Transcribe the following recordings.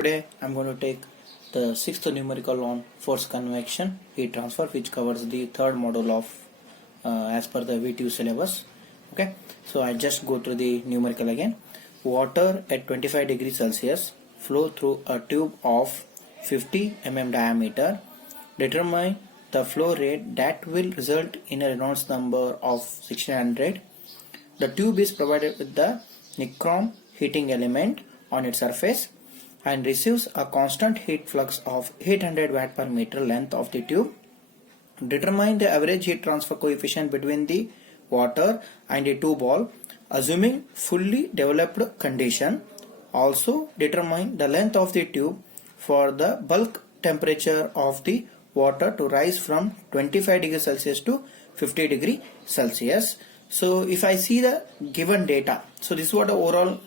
Today I'm going to take the sixth numerical on force convection heat transfer, which covers the third module of as per the VTU syllabus. Okay, so I just go through the numerical again. Water at 25 degrees Celsius flow through a tube of 50 mm diameter. Determine the flow rate that will result in a Reynolds number of 1600. The tube is provided with the nichrome heating element on its surface and receives a constant heat flux of 800 watt per meter length of the tube. Determine the average heat transfer coefficient between the water and the tube wall, assuming fully developed condition. Also determine the length of the tube for the bulk temperature of the water to rise from 25 degrees Celsius to 50 degrees Celsius. So if I see the given data, so this is what the overall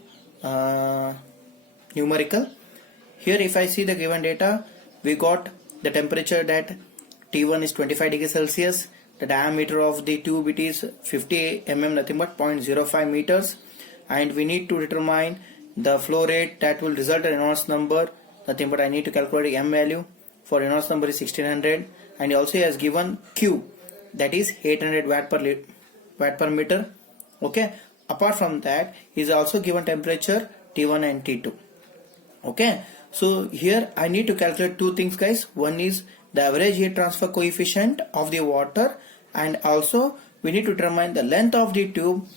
numerical. Here if I see the given data, we got the temperature that T1 is 25 degrees Celsius, the diameter of the tube it is 50 mm, nothing but 0.05 meters, and we need to determine the flow rate that will result in Reynolds number, nothing but I need to calculate M value. For Reynolds number is 1600, and he also has given Q, that is 800 watt per meter. Okay, apart from that he is also given temperature T1 and T2. Okay, so here I need to calculate two things, guys. One is the average heat transfer coefficient of the water, and also we need to determine the length of the tube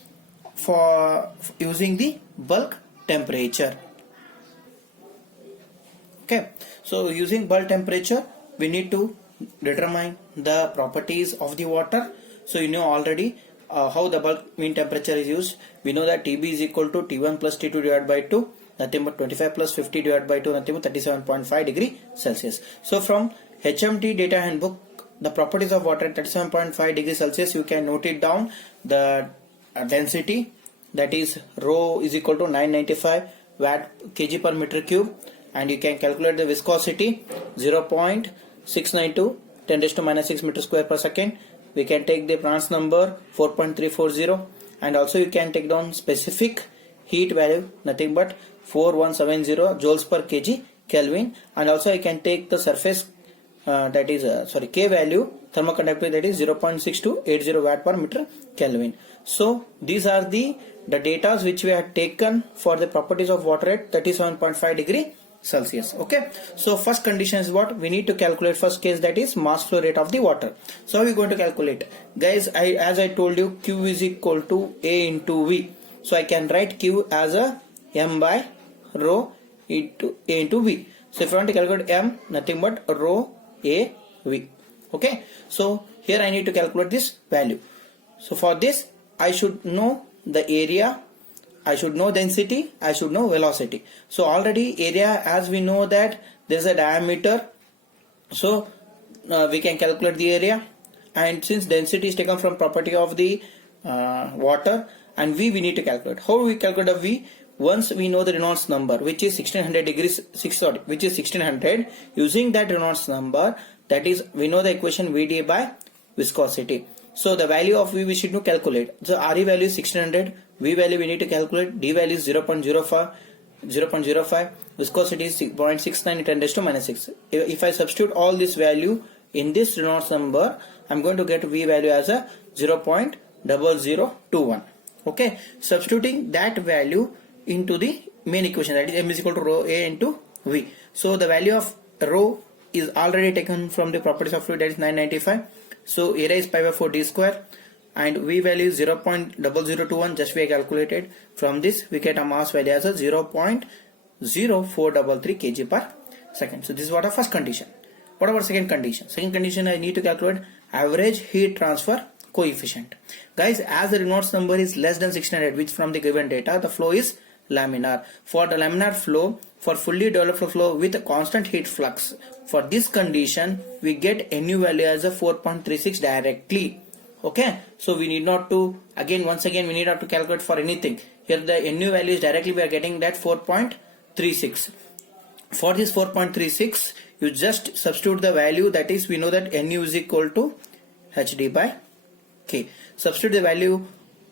for using the bulk temperature. Okay, so using bulk temperature we need to determine the properties of the water. So you know already how the bulk mean temperature is used. We know that TB is equal to T1 plus T2 divided by 2, nothing but 25 plus 50 divided by 2, nothing but 37.5 degree Celsius. So from HMT data handbook, the properties of water at 37.5 degrees Celsius, you can note it down. The density, that is rho is equal to 995 watt kg per meter cube, and you can calculate the viscosity 0.692 10 raised to minus 6 meter square per second. We can take the Prandtl number 4.340, and also you can take down specific heat value, nothing but 4170 joules per kg Kelvin, and also I can take the surface that is K value, thermoconductivity, that is 0.6280 watt per meter Kelvin. So these are the data which we have taken for the properties of water at 37.5 degree Celsius. Okay, so first condition is what we need to calculate. First case, that is mass flow rate of the water. So how are we going to calculate, guys? As I told you, Q is equal to A into V. So I can write Q as a M by rho into A into V. So if I want to calculate M, nothing but rho A V. Okay, so here I need to calculate this value. So for this I should know the area, I should know density, I should know velocity. So already area, as we know that there is a diameter, so we can calculate the area, and since density is taken from property of the water, and V we need to calculate. How we calculate a V? Once we know the Reynolds number, which is 1600 degrees, which is 1600, using that Reynolds number, that is we know the equation VD by viscosity. So the value of V we should know calculate. So RE value is 1600, V value we need to calculate, D value is 0.05, viscosity is 0.69 10 raised to minus 6. If I substitute all this value in this Reynolds number, I am going to get V value as a 0.0021. Okay, substituting that value into the main equation, that is M is equal to rho A into V. So the value of rho is already taken from the properties of fluid, that is 995. So area is pi by 4 d square, and V value is 0.0021, just we calculated. From this we get a mass value as a 0.0433 kg per second. So this is what our first condition. What about second condition? Second condition, I need to calculate average heat transfer coefficient. Guys, as the Reynolds number is less than 1600, which from the given data, the flow is laminar. For the laminar flow, for fully developed flow with a constant heat flux, for this condition we get Nu value as a 4.36 directly. Okay, so we need not to once again we need not to calculate for anything. Here the Nu value is directly we are getting that 4.36. For this 4.36 you just substitute the value, that is we know that Nu is equal to HD by K. Substitute the value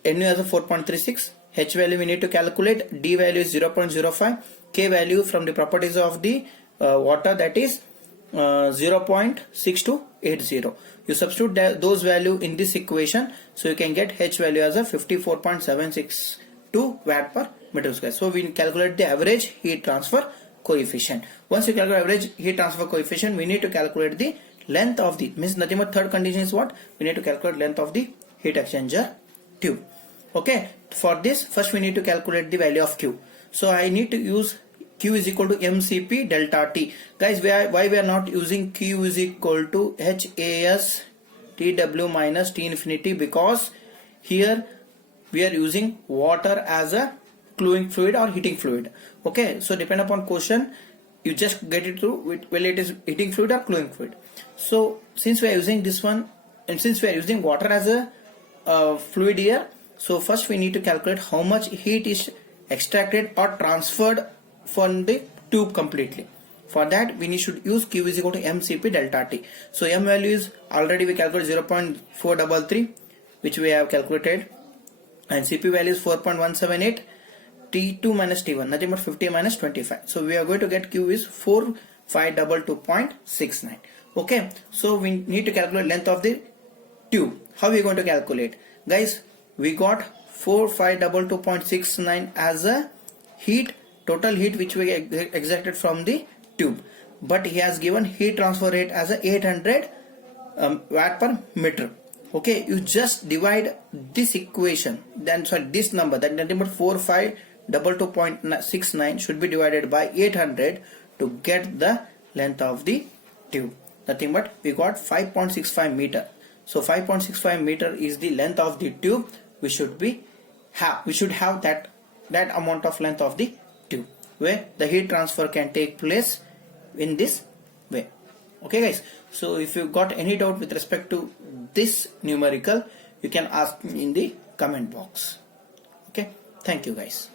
Nu as a 4.36, H value we need to calculate, D value is 0.05, K value from the properties of the water, that is 0.6280. You substitute those value in this equation, so you can get H value as a 54.762 watt per meter square. So we calculate the average heat transfer coefficient. Once you calculate average heat transfer coefficient, we need to calculate the length of the, means nothing but third condition is what? We need to calculate length of the heat exchanger tube. Okay, for this first we need to calculate the value of Q. So I need to use Q is equal to MCP delta T. Guys, why we are not using Q is equal to HAS TW minus T infinity? Because here we are using water as a cooling fluid or heating fluid. Okay, so depend upon question, you just get it through whether it is heating fluid or cooling fluid. So since we are using this one, and since we are using water as a fluid here, so first we need to calculate how much heat is extracted or transferred from the tube completely. For that we should use Q is equal to MCP delta T. So M value is already we calculated 0.433, which we have calculated, and CP value is 4.178. T2 minus T1, nothing but 50 minus 25. So we are going to get Q is 4522.69. Okay, so we need to calculate length of the tube. How are we going to calculate? Guys, we got 4522.69 as a total heat which we extracted from the tube, but he has given heat transfer rate as a 800 watt per meter. Okay, you just divide this equation, then sorry, this number, that nothing but 4522.69 should be divided by 800 to get the length of the tube. Nothing but we got 5.65 meter. So 5.65 meter is the length of the tube. We should have that amount of length of the tube, where the heat transfer can take place in this way. Okay guys, so if you got any doubt with respect to this numerical, you can ask me in the comment box. Okay, thank you guys.